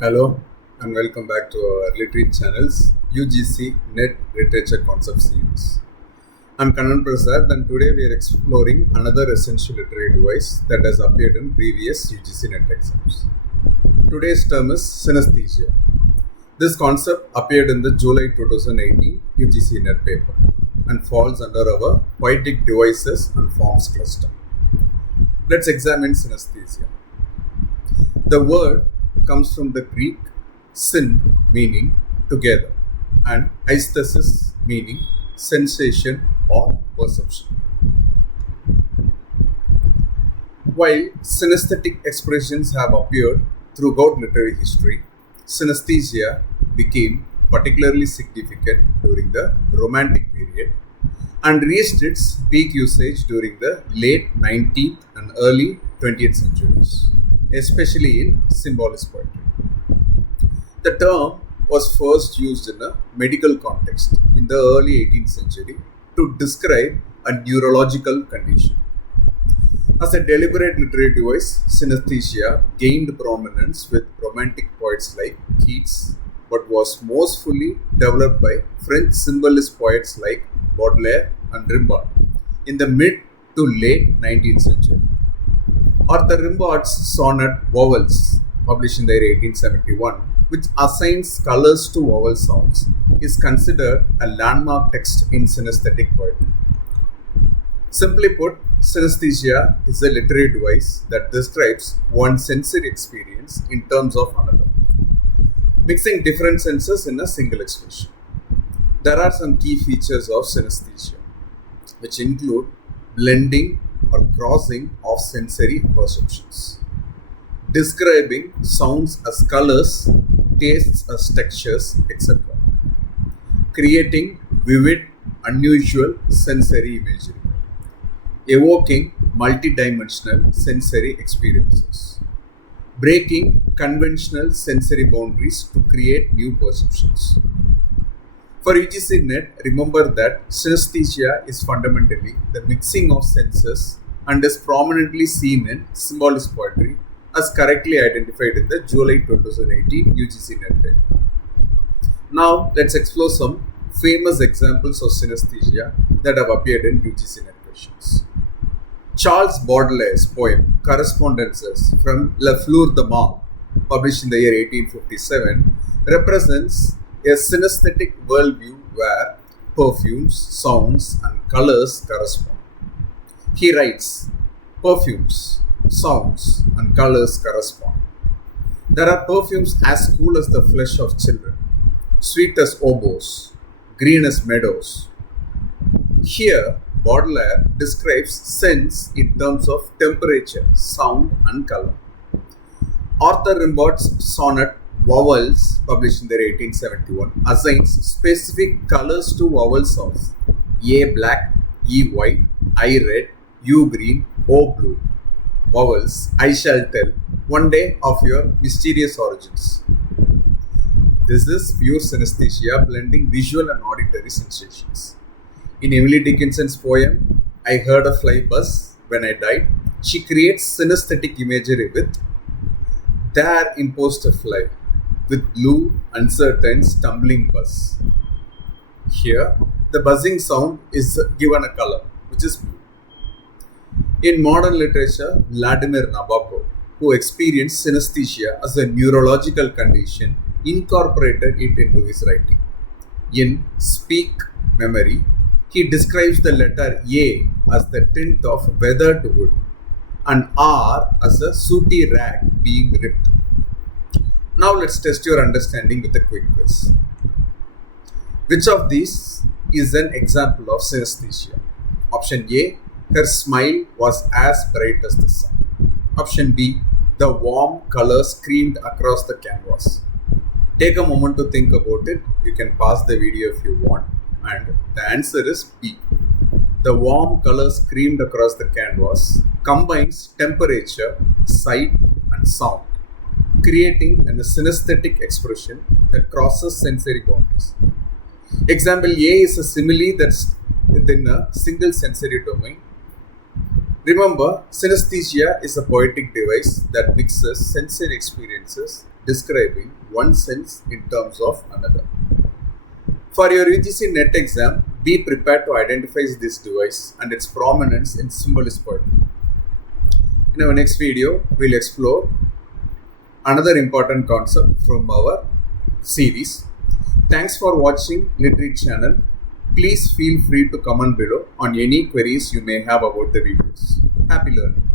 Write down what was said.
Hello and welcome back to our Literary Channel's UGC NET Literature Concept Series. I'm Kannan Prasad and today we are exploring another essential literary device that has appeared in previous UGC NET exams. Today's term is synesthesia. This concept appeared in the July 2018 UGC NET paper and falls under our poetic devices and forms cluster. Let's examine synesthesia. The word comes from the Greek syn meaning together and aesthesis meaning sensation or perception. While synesthetic expressions have appeared throughout literary history, synesthesia became particularly significant during the Romantic period and reached its peak usage during the late 19th and early 20th centuries, especially in symbolist poetry. The term was first used in a medical context in the early 18th century to describe a neurological condition. As a deliberate literary device, synesthesia gained prominence with Romantic poets like Keats, but was most fully developed by French symbolist poets like Baudelaire and Rimbaud in the mid to late 19th century. Arthur Rimbaud's sonnet Vowels, published in the year 1871, which assigns colors to vowel sounds, is considered a landmark text in synesthetic poetry. Simply put, synesthesia is a literary device that describes one sensory experience in terms of another, mixing different senses in a single expression. There are some key features of synesthesia, which include blending or crossing of sensory perceptions, describing sounds as colors, tastes as textures, etc., creating vivid, unusual sensory imagery, evoking multidimensional sensory experiences, breaking conventional sensory boundaries to create new perceptions. For UGC NET, remember that synesthesia is fundamentally the mixing of senses and is prominently seen in symbolist poetry as correctly identified in the July 2018 UGC NET paper. Now, let's explore some famous examples of synesthesia that have appeared in UGC NET questions. Charles Baudelaire's poem Correspondences from La Fleur de Mal, published in the year 1857, represents a synesthetic worldview where perfumes, sounds, and colors correspond. He writes, perfumes, sounds, and colors correspond. There are perfumes as cool as the flesh of children, sweet as oboes, green as meadows. Here, Baudelaire describes scents in terms of temperature, sound, and color. Arthur Rimbaud's sonnet Vowels, published in the year 1871, assigns specific colors to vowel sounds: A black, E white, I red, U green, O blue. Vowels, I shall tell one day of your mysterious origins. This is pure synesthesia blending visual and auditory sensations. In Emily Dickinson's poem, I heard a fly buzz when I died, she creates synesthetic imagery with there imposed a fly, with blue, uncertain, stumbling buzz. Here, the buzzing sound is given a color, which is blue. In modern literature, Vladimir Nabokov, who experienced synesthesia as a neurological condition, incorporated it into his writing. In Speak Memory, he describes the letter A as the tint of weathered wood and R as a sooty rag being ripped. Now let's test your understanding with a quick quiz. Which of these is an example of synesthesia? Option A, her smile was as bright as the sun. Option B, the warm color streamed across the canvas. Take a moment to think about it. You can pause the video if you want. And the answer is B. The warm color streamed across the canvas combines temperature, sight, and sound, creating a synesthetic expression that crosses sensory boundaries. Example A is a simile that's within a single sensory domain. Remember, synesthesia is a poetic device that mixes sensory experiences describing one sense in terms of another. For your UGC NET exam, be prepared to identify this device and its prominence in symbolist poetry. In our next video, we'll explore another important concept from our series. Thanks for watching Literate channel. Please feel free to comment below on any queries you may have about the videos. Happy learning.